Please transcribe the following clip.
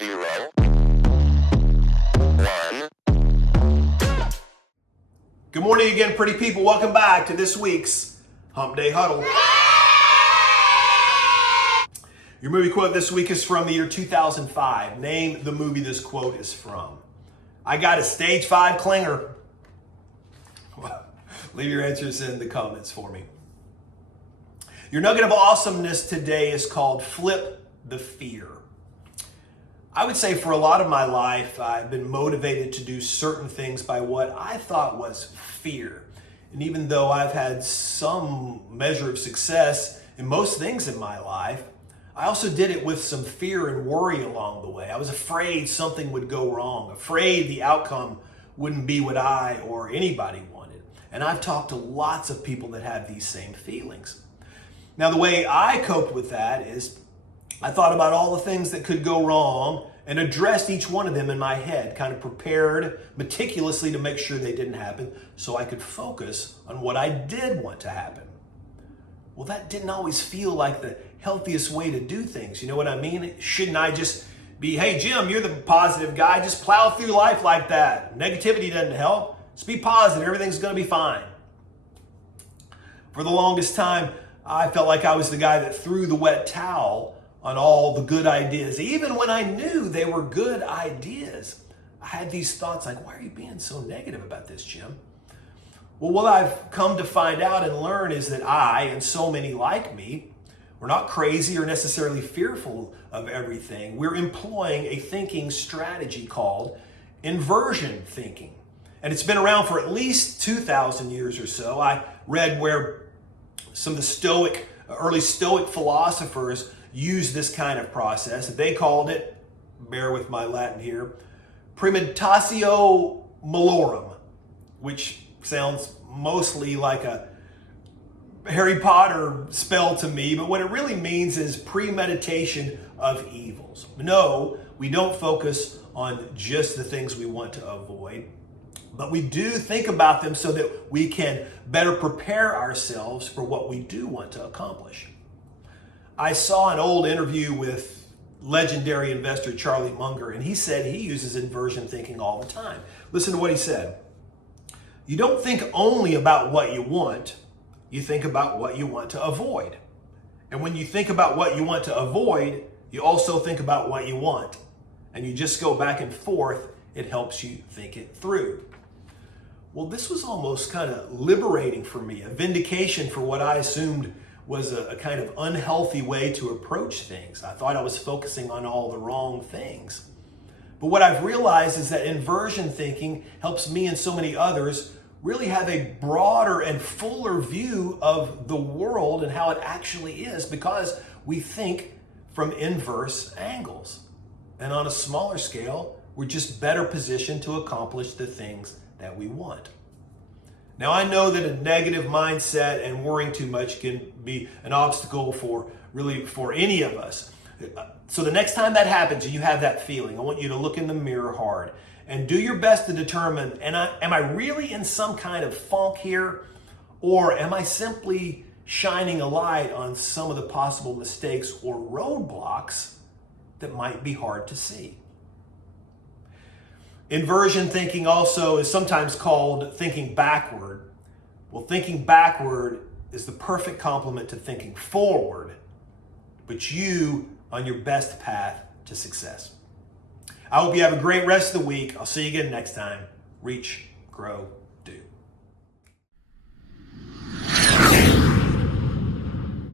0, 1. Good morning again, pretty people. Welcome back to this week's Hump Day Huddle. Your movie quote this week is from the year 2005. Name the movie this quote is from. I got a stage 5 clinger. Leave your answers in the comments for me. Your nugget of awesomeness today is called Flip the Fear. I would say for a lot of my life, I've been motivated to do certain things by what I thought was fear. And even though I've had some measure of success in most things in my life, I also did it with some fear and worry along the way. I was afraid something would go wrong, afraid the outcome wouldn't be what I or anybody wanted. And I've talked to lots of people that have these same feelings. Now, the way I coped with that is I thought about all the things that could go wrong and addressed each one of them in my head, kind of prepared meticulously to make sure they didn't happen so I could focus on what I did want to happen. Well, that didn't always feel like the healthiest way to do things. You know what I mean? Shouldn't I just be, hey, Jim, you're the positive guy. Just plow through life like that. Negativity doesn't help. Just be positive. Everything's going to be fine. For the longest time, I felt like I was the guy that threw the wet towel on all the good ideas. Even when I knew they were good ideas, I had these thoughts like, why are you being so negative about this, Jim? Well, what I've come to find out and learn is that I, and so many like me, we're not crazy or necessarily fearful of everything. We're employing a thinking strategy called inversion thinking. And it's been around for at least 2,000 years or so. I read where some of the early Stoic philosophers used this kind of process. They called it, bear with my Latin here, premeditatio malorum, which sounds mostly like a Harry Potter spell to me, but what it really means is premeditation of evils. No, we don't focus on just the things we want to avoid, but we do think about them so that we can better prepare ourselves for what we do want to accomplish. I saw an old interview with legendary investor Charlie Munger, and he said he uses inversion thinking all the time. Listen to what he said. You don't think only about what you want, you think about what you want to avoid. And when you think about what you want to avoid, you also think about what you want. And you just go back and forth, it helps you think it through. Well, this was almost kind of liberating for me, a vindication for what I assumed was a kind of unhealthy way to approach things. I thought I was focusing on all the wrong things. But what I've realized is that inversion thinking helps me and so many others really have a broader and fuller view of the world and how it actually is because we think from inverse angles. And on a smaller scale, we're just better positioned to accomplish the things that we want. Now, I know that a negative mindset and worrying too much can be an obstacle for any of us. So the next time that happens and you have that feeling, I want you to look in the mirror hard and do your best to determine, am I really in some kind of funk here? Or am I simply shining a light on some of the possible mistakes or roadblocks that might be hard to see? Inversion thinking also is sometimes called thinking backward. Well, thinking backward is the perfect complement to thinking forward, but you on your best path to success. I hope you have a great rest of the week. I'll see you again next time. Reach, grow, do.